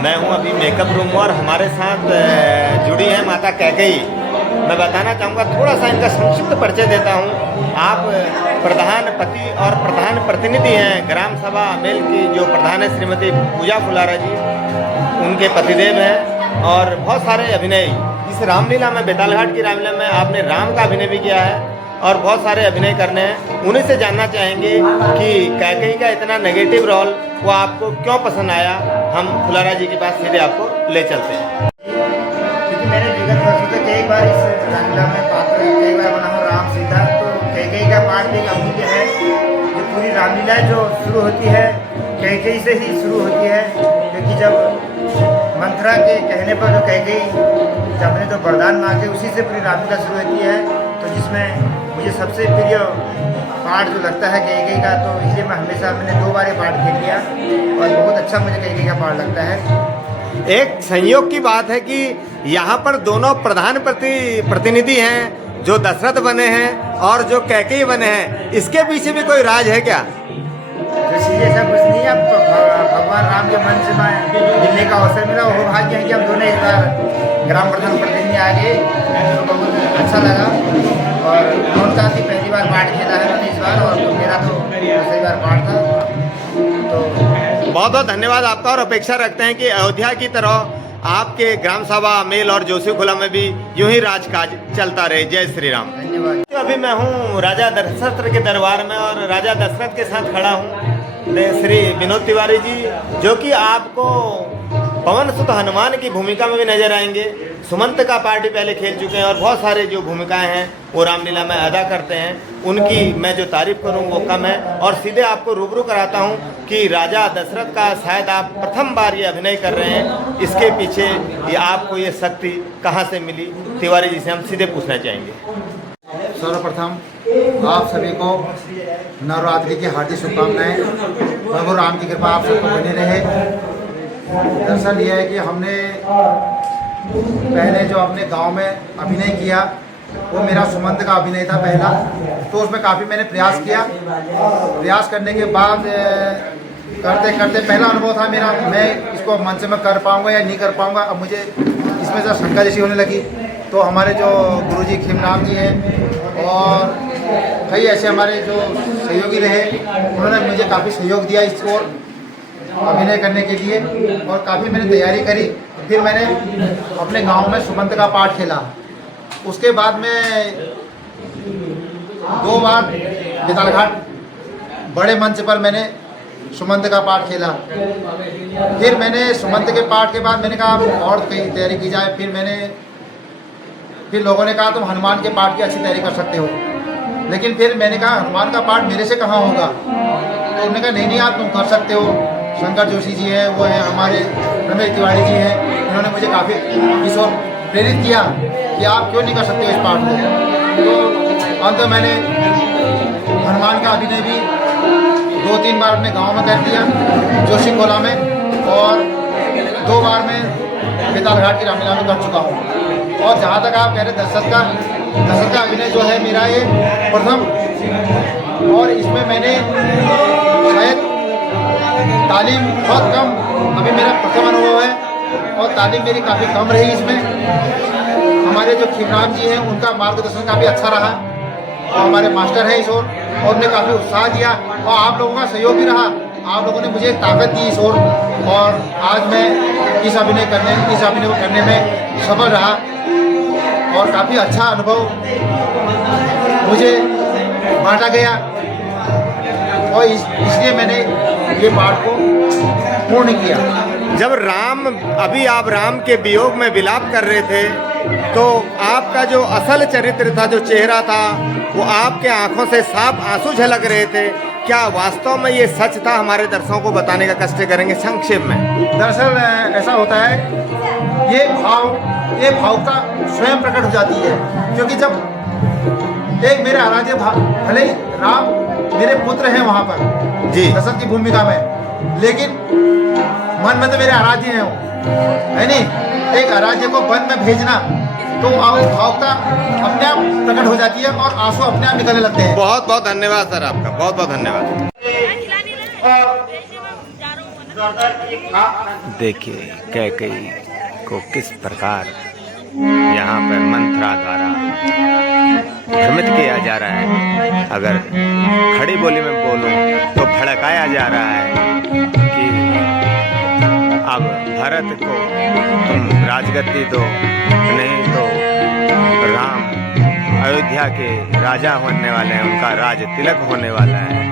मैं हूं अभी मेकअप रूम में और हमारे साथ जुड़ी है माता कैकेयी। मैं बताना चाहूँगा, थोड़ा सा इनका संक्षिप्त परिचय देता हूँ। आप प्रधान पति और प्रधान प्रतिनिधि हैं ग्राम सभा अमेल की, जो प्रधान है श्रीमती पूजा फुलारा जी, उनके पतिदेव हैं। और बहुत सारे अभिनय इस रामलीला में, बेतालघाट की रामलीला में आपने राम का अभिनय भी किया है और बहुत सारे अभिनय करने हैं। उन्हीं से जानना चाहेंगे कि कैकेयी का इतना नेगेटिव रोल वो आपको क्यों पसंद आया। हम फुलारा जी के पास सीधे आपको ले चलते हैं। क्योंकि मैंने विगत वर्षों से कई बार इस रामलीला में पात्र कई बार बना हूँ राम सीता, तो कैकेयी का पाठ भी अमूल्य है। ये पूरी रामलीला जो शुरू होती है कैकेयी से ही शुरू होती है, क्योंकि जब मंथरा के कहने पर जो कैकेयी जब ने तो वरदान मांगे, उसी से पूरी रामलीला शुरू होती है। तो जिसमें मुझे सबसे प्रिय पाठ जो लगता है कैकेयी का, तो इसलिए मैं हमेशा मैंने 2 बार ये पाठ खेल लिया और बहुत अच्छा मुझे कैकेयी का पाठ लगता है। एक संयोग की बात है कि यहाँ पर दोनों प्रधान प्रतिनिधि हैं, जो दशरथ बने हैं और जो कैकेयी बने हैं। इसके पीछे भी कोई राज है क्या? इसलिए ऐसा कुछ नहीं है। भगवान राम के मन से मैं मिलने का अवसर मिला, वो भाग्य है कि हम दोनों एक बार ग्राम प्रधान प्रतिनिधि आ गए, तो बहुत अच्छा लगा। और उनका भी पहली बार पाठ खेला है मैंने इस बार, और तो मेरा तो दूसरी बार पाठ था। तो बहुत बहुत धन्यवाद आपका, और अपेक्षा रखते हैं कि अयोध्या की तरह आपके ग्राम सभा मेल और जोशी खुला में भी यूं ही राजकाज चलता रहे। जय श्री राम। धन्यवाद। तो अभी मैं हूँ राजा दशरथ के दरबार में और राजा दशरथ के साथ खड़ा हूँ श्री विनोद तिवारी जी, जो कि आपको पवन सुत हनुमान की भूमिका में भी नजर आएंगे। सुमंत का पार्टी पहले खेल चुके हैं और बहुत सारे जो भूमिकाएं हैं वो रामलीला में अदा करते हैं। उनकी मैं जो तारीफ करूं वो कम है। और सीधे आपको रूबरू कराता हूं कि राजा दशरथ का शायद आप प्रथम बार ये अभिनय कर रहे हैं। इसके पीछे ये आपको ये शक्ति कहां से मिली, तिवारी जी से हम सीधे पूछना चाहेंगे। सर्वप्रथम आप सभी को नवरात्रि की हार्दिक शुभकामनाएं। प्रभु राम की कृपा आप सबको बनी रहे। दरअसल ये है कि हमने पहले जो अपने गांव में अभिनय किया वो मेरा सुमंत का अभिनय था पहला, तो उसमें काफ़ी मैंने प्रयास किया। प्रयास करने के बाद करते करते पहला अनुभव था मेरा, मैं इसको मंच में कर पाऊँगा या नहीं कर पाऊँगा। अब मुझे इसमें जब शंका जैसी होने लगी, तो हमारे जो गुरुजी खीमराम जी हैं और कई ऐसे हमारे जो सहयोगी रहे, उन्होंने मुझे काफ़ी सहयोग दिया इसको अभिनय करने के लिए, और काफ़ी मैंने तैयारी करी। फिर मैंने अपने गांव में सुमंत का पाठ खेला। उसके बाद में 2 बार बेतालघाट बड़े मंच पर मैंने सुमंत का पाठ खेला। फिर मैंने सुमंत के पाठ के बाद मैंने कहा और कहीं तैयारी की जाए। फिर लोगों ने कहा तुम हनुमान के पाठ की अच्छी तैयारी कर सकते हो। लेकिन फिर मैंने कहा हनुमान का पाठ मेरे से कहाँ होगा, तो उन्होंने कहा नहीं आप तुम कर सकते हो। शंकर जोशी जी हैं, वो हैं हमारे रमेश तिवारी जी हैं, उन्होंने मुझे काफ़ी इस ओर प्रेरित किया कि आप क्यों नहीं कर सकते हो इस पाठ को। तो अंत मैंने हनुमान का अभिनय भी 2-3 बार अपने गांव में कर दिया, जोशी कोला में, और 2 बार मैं बेतालघाट की रामलीला में कर चुका हूँ। और जहाँ तक आप कह रहे दशरथ का अभिनय जो है मेरा ये प्रथम, और इसमें मैंने शायद तालीम बहुत कम, अभी मेरा प्रथम अनुभव है और तालीम मेरी काफ़ी कम रही इसमें। हमारे जो खीमराम जी हैं उनका मार्गदर्शन काफ़ी अच्छा रहा, और हमारे मास्टर हैं इस ओर, और उन्हें काफ़ी उत्साह दिया, और आप लोगों का सहयोग भी रहा। आप लोगों ने मुझे एक ताकत दी इस ओर, और आज मैं इस अभिनय को करने में सफल रहा, और काफ़ी अच्छा अनुभव मुझे बांटा गया, और इसलिए मैंने ये पाठ को पूर्ण किया। जब अभी आप राम के वियोग में विलाप कर रहे थे, तो आपका जो असल चरित्र था, जो चेहरा था, वो आपके आंखों से साफ आंसू झलक रहे थे। क्या वास्तव में ये सच था? हमारे दर्शकों को बताने का कष्ट करेंगे संक्षेप में। दरअसल ऐसा होता है, ये भावुकता स्वयं प्रकट हो जाती है, क्योंकि जब एक मेरे आराध्य भले ही राम मेरे पुत्र हैं वहाँ पर जी दशरथ की भूमिका में, लेकिन मन में तो मेरे आराध्य हैं, है नहीं। एक आराध्य को वन में भेजना, तो भावुकता अपने आप प्रकट हो जाती है और आंसू अपने आप निकलने लगते हैं। बहुत बहुत धन्यवाद सर आपका, बहुत बहुत धन्यवाद। देखिए कैकेयी को किस प्रकार यहाँ पर मंत्रा द्वारा भ्रमित किया जा रहा है। अगर खड़ी बोली में बोलूं तो भड़काया जा रहा है कि अब भरत को तुम राजगद्दी दो, नहीं तो राम अयोध्या के राजा होने वाले हैं, उनका राज तिलक होने वाला है।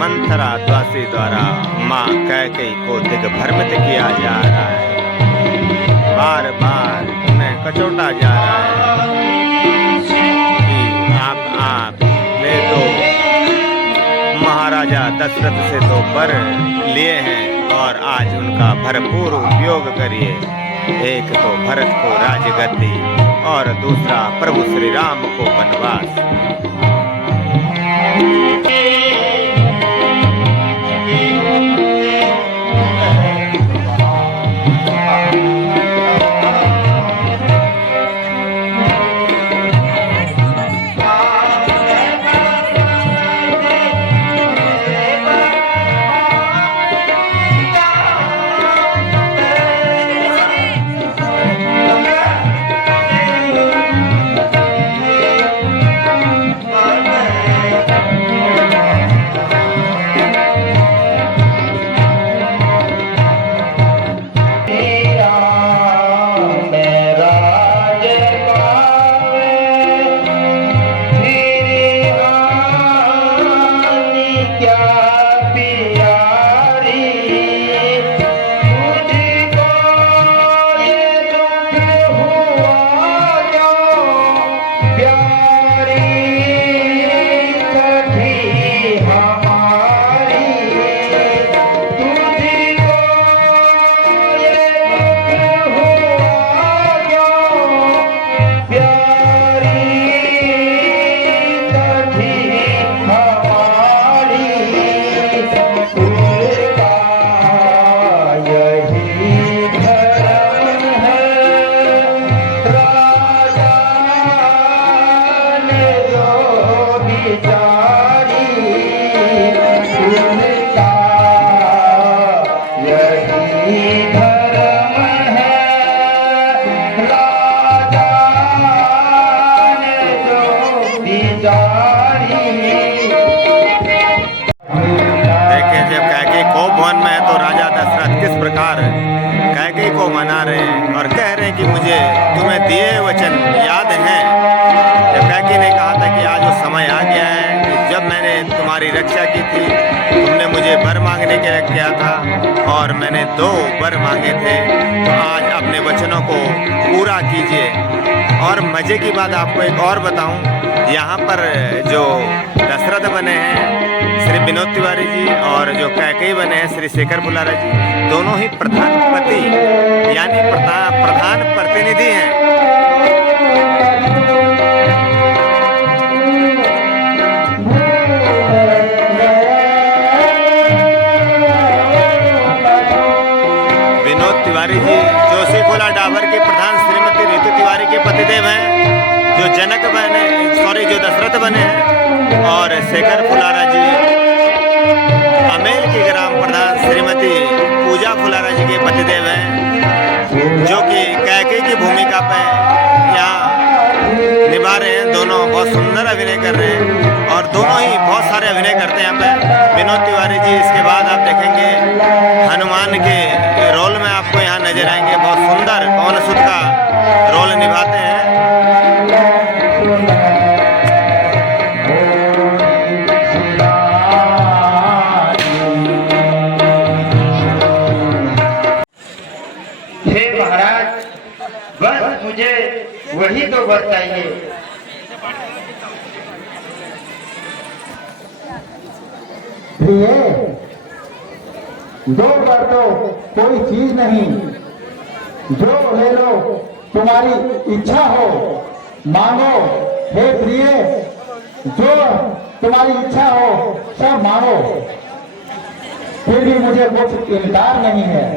मंथरा दासी द्वारा माँ कैकेयी को दिग्भ्रमित किया जा रहा है, बार बार उन्हें कचोटा जा रहा है कि आपने तो महाराजा दशरथ से तो वर लिए हैं और आज उनका भरपूर उपयोग करिए। एक तो भरत को राजगद्दी और दूसरा प्रभु श्री राम को वनवास। कैकेयी को मना रहे हैं और कह रहे हैं कि मुझे तुम्हें दिए वचन याद हैं। जब कैकेयी ने कहा था कि आज वो समय आ गया है कि जब मैंने तुम्हारी रक्षा की थी, तुमने मुझे वर मांगने के लिए किया था और मैंने 2 वर मांगे थे, तो आज अपने वचनों को पूरा कीजिए। और मज़े की बात आपको एक और बताऊं, यहाँ पर जो दशरथ बने हैं श्री विनोद तिवारी जी और जो कैकेयी बने हैं श्री शेखर फुलारा जी, दोनों ही प्रधानपति यानी प्रधान प्रतिनिधि हैं। विनोद तिवारी जी जोशीखोला डाबर के प्रधान श्रीमती ऋतु तिवारी के पतिदेव हैं, जो जो दशरथ बने हैं, और शेखर फुलारा जी अमेल की ग्राम प्रधान श्रीमती पूजा फुलारा जी के पतिदेव हैं, जो कि कैकेयी की भूमिका पे यहाँ निभा रहे हैं। दोनों बहुत सुंदर अभिनय कर रहे हैं और दोनों ही बहुत सारे अभिनय करते हैं यहाँ पे। विनोद तिवारी जी इसके बाद आप देखेंगे हनुमान के रोल में आपको यहाँ नजर आएंगे, बहुत सुंदर पवन सुत का रोल निभाते हैं। हे महाराज, बस मुझे वही तो वर चाहिए। प्रिय, दो वर तो कोई चीज नहीं, जो ले लो तुम्हारी इच्छा हो मांगो। हे प्रिय, जो तुम्हारी इच्छा हो सब मांगो, फिर भी मुझे कुछ इनकार नहीं है।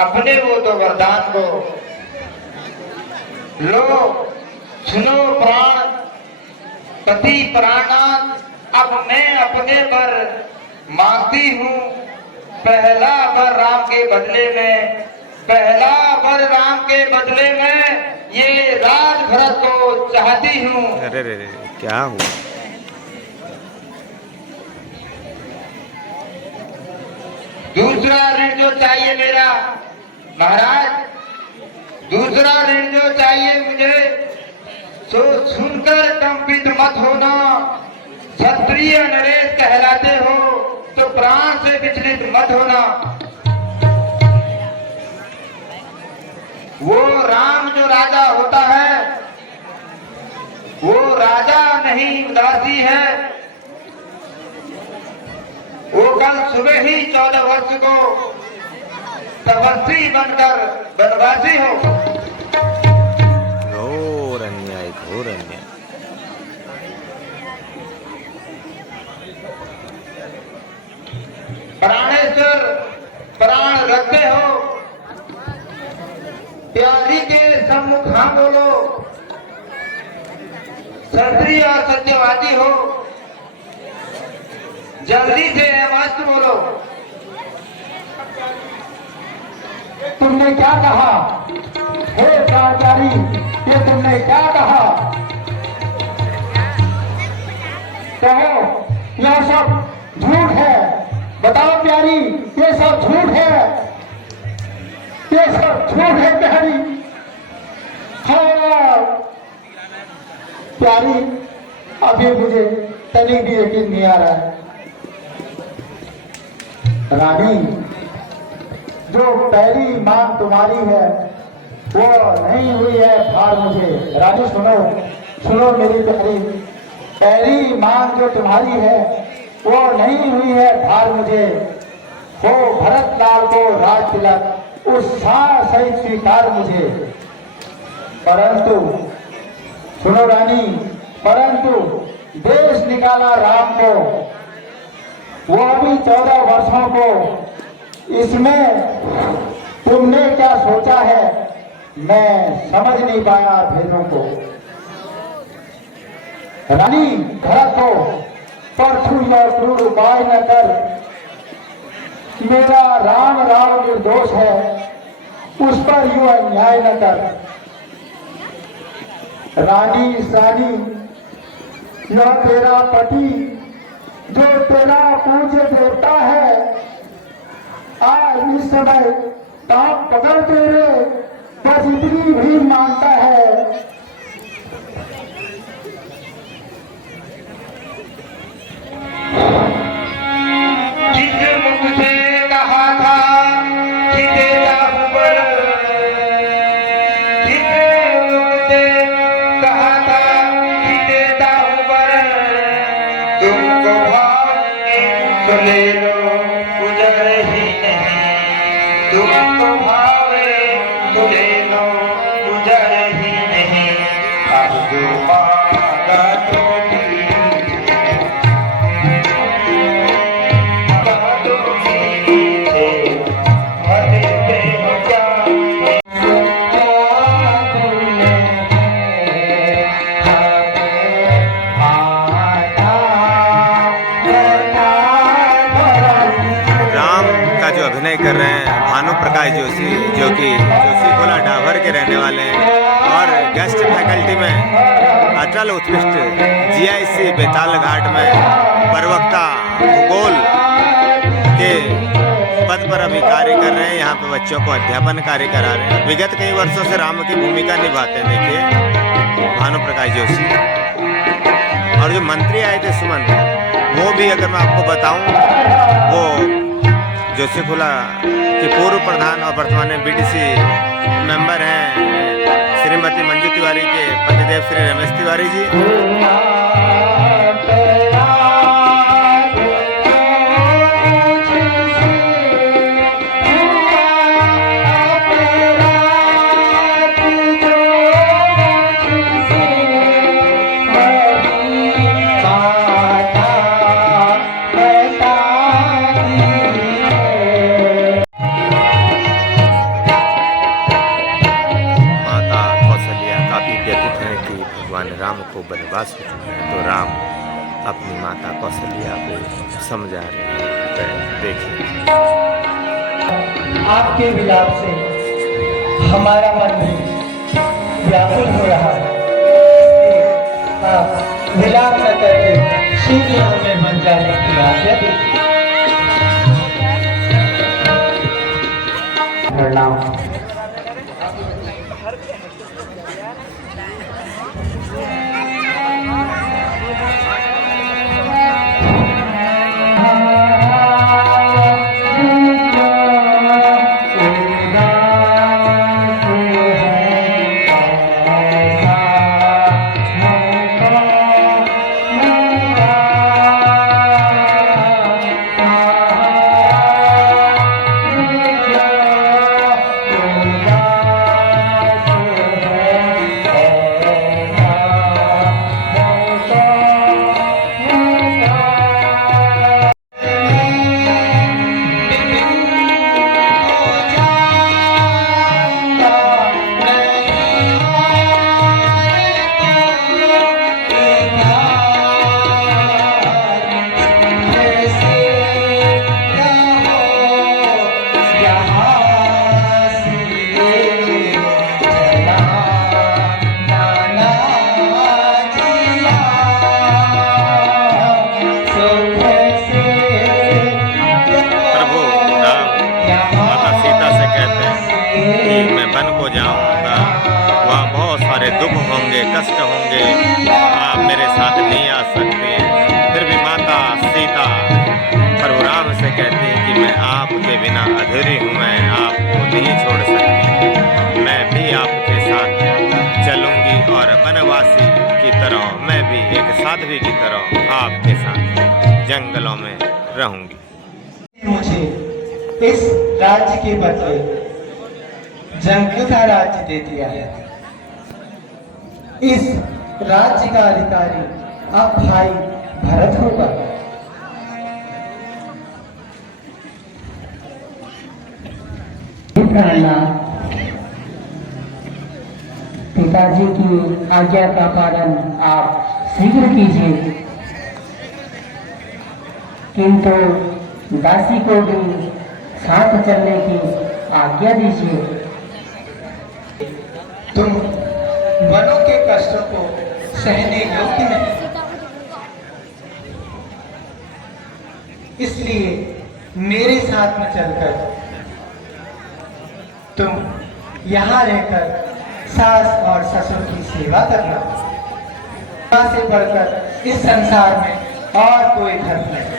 अपने वो तो वरदान को, लो सुनो प्राण पति प्राणनाथ। अब मैं अपने पर मांगती हूँ पहला वर राम के बदले में, पहला वर राम के बदले में ये राज भरत को चाहती हूँ। अरे रे क्या हुआ? दूसरा ऋण जो चाहिए मेरा महाराज, दूसरा ऋण जो चाहिए मुझे, सो सुनकर कंपित मत होना। क्षत्रिय नरेश कहलाते हो तो प्राण से विचलित मत होना। वो राम जो राजा होता है वो राजा नहीं उदासी है। वो कल सुबह ही 14 वर्ष को तपस्वी बनकर वनवासी हो। घोर अन्याय, घोर अन्याय। प्राणेश्वर प्राण रखते हो, प्यारी के सम्मुख हाँ बोलो। क्षत्रिय और सत्यवादी हो, जल्दी से मस्त बोलो। तुमने क्या कहा? हे प्राचारी, ये तुमने क्या कहा? कहो, यह सब झूठ है। बताओ प्यारी, ये सब झूठ है, ये सब झूठ है प्यारी। हाँ प्यारी, अभी मुझे तनिक भी यकीन नहीं आ रहा है। रानी, जो पहली मांग तुम्हारी है वो नहीं हुई है भार मुझे। रानी सुनो, सुनो मेरी प्यारी, पहली मांग जो तुम्हारी है वो नहीं हुई है भार मुझे, हो भरत लाल को राज तिलक उत्साह सहित स्वीकार मुझे। परंतु सुनो रानी, परंतु देश निकाला राम को, वो अभी 14 वर्षों को, इसमें तुमने क्या सोचा है मैं समझ नहीं पाया भेदों को। रानी भरत हो परथु यह क्रूर उपाय न कर, मेरा राम राव निर्दोष है उस पर यूं अन्याय न कर। रानी रानी यह तेरा पति जो तेरा पूज्य देवता है, आज इस समय ताप पकड़ तेरे बस इतनी भी मानता है। जिस मुख से कहा था कि तेरा हुबर, जिस मुख से कहा था कि तेरा हुबर, तुमको भावे तो ले लो उजर ही नहीं, तुमको भावे तो ले लो उजर ही नहीं। अब जो मांगा तो अभिनय कर रहे हैं भानु प्रकाश जोशी, जो कि जोशीखोला डाभर के रहने वाले हैं और गेस्ट फैकल्टी में अटल उत्कृष्ट GIC बेताल घाट में प्रवक्ता भूगोल के पद पर अभी कार्य कर रहे हैं। यहाँ पे बच्चों को अध्यापन कार्य करा रहे हैं। विगत कई वर्षों से राम की भूमिका निभाते हैं। देखिए भानु प्रकाश जोशी और जो मंत्री आए थे सुमन, वो भी अगर मैं आपको बताऊं, वो जोशीखोला के पूर्व प्रधान और वर्तमान में BDC मेंबर हैं श्रीमती मंजू तिवारी के पतिदेव श्री रमेश तिवारी जी। राम को वनवास हो चुका है, तो राम अपनी माता कौशल्या को समझा रहे हैं। देखिए, आपके विलाप से हमारा मन भी व्याकुल हो रहा है। आप विलाप न करके शीघ्र हमें मन जाने की आज्ञा दीजिए। प्रणाम। दुख होंगे, कष्ट होंगे, आप मेरे साथ नहीं आ सकते हैं। फिर भी माता सीता प्रभु राम से कहती हैं कि मैं आपके बिना अधूरी हूँ, मैं आपको नहीं छोड़ सकती, मैं भी आपके साथ चलूँगी और वनवासी की तरह मैं भी एक साध्वी की तरह आपके साथ जंगलों में रहूंगी। मुझे इस राज्य के बदले जंगल का राज्य दे दिया है। इस राज्य का अधिकारी अब भाई भरत होगा। पिताजी की आज्ञा का पालन आप शीघ्र कीजिए, किंतु दासी को भी साथ चलने की आज्ञा दीजिए। तुम वनों के कष्टों को सहने योग्य नहीं, इसलिए मेरे साथ में चलकर तुम यहाँ रहकर सास और ससुर की सेवा करना। सेवा से बढ़कर इस संसार में और कोई धर्म नहीं।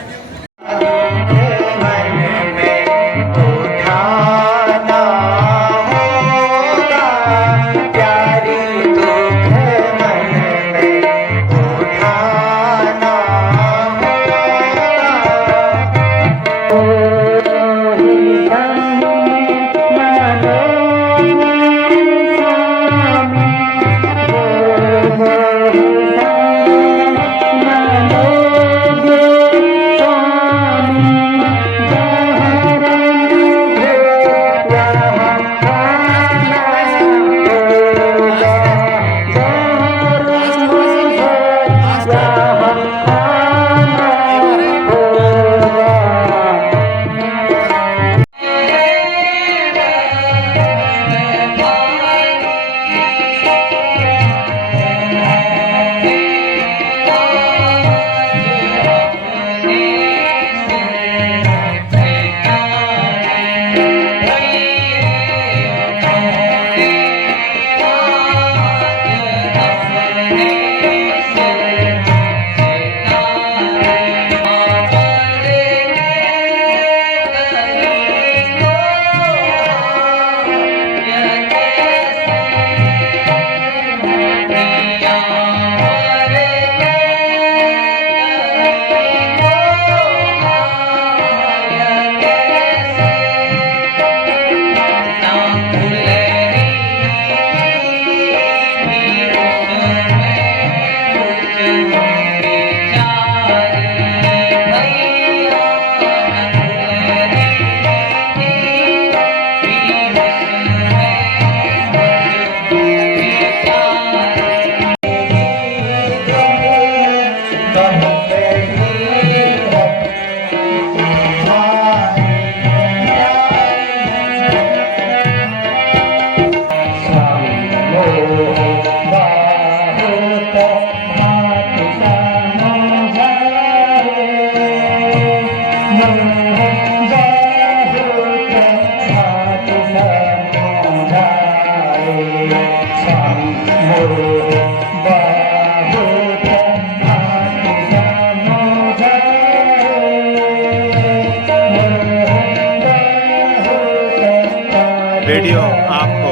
वीडियो आपको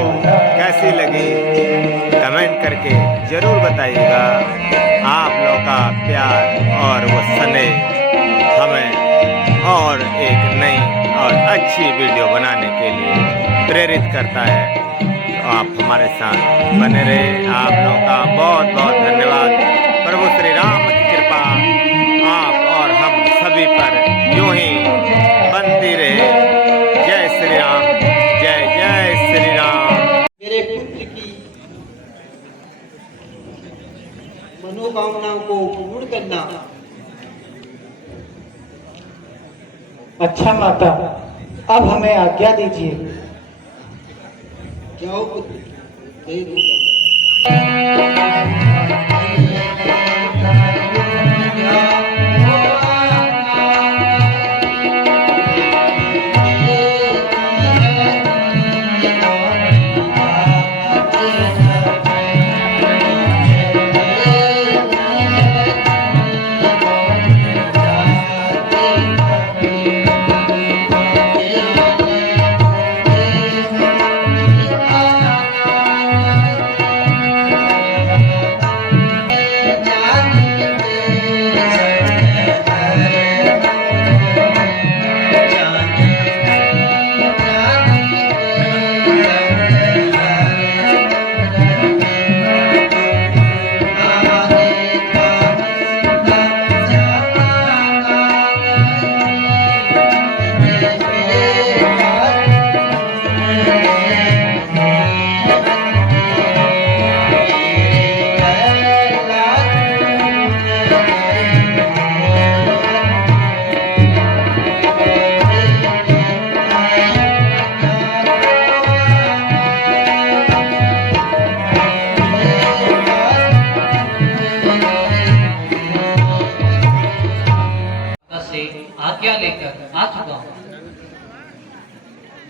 कैसी लगी कमेंट करके ज़रूर बताइएगा। आप लोगों का प्यार और वो स्नेह हमें और एक नई और अच्छी वीडियो बनाने के लिए प्रेरित करता है। तो आप हमारे साथ बने रहे। आप लोगों का बहुत बहुत धन्यवाद। प्रभु श्री राम की कृपा आप और हम सभी पर यूं ही बनती रहे। जय श्री राम, जय जय श्री राम। मेरे पुत्र की मनोकामनाओं को पूर्ण करना। अच्छा माता, अब हमें आज्ञा दीजिए। जाओ पुत्र, कहीं दूर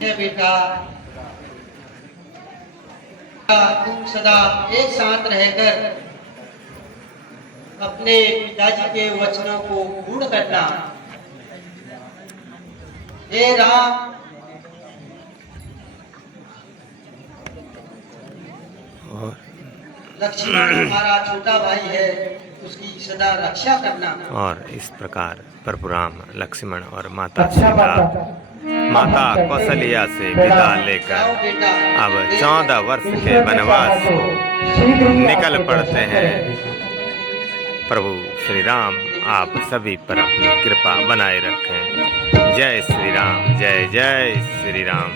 है बेटा, तुम सदा एक साथ रहकर अपने पिताजी के वचनों को पूर्ण करना। हे राम, और लक्ष्मण हमारा छोटा भाई है, उसकी सदा रक्षा करना। और इस प्रकार परशुराम लक्ष्मण और माता अच्छा सीता बात माता कौशल्या से विदा जाओ लेकर बेटा, अब 14 वर्ष के वनवास को निकल पड़ते हैं। प्रभु श्री राम आप सभी पर अपनी कृपा बनाए रखें। जय श्री राम, जय जय श्री राम।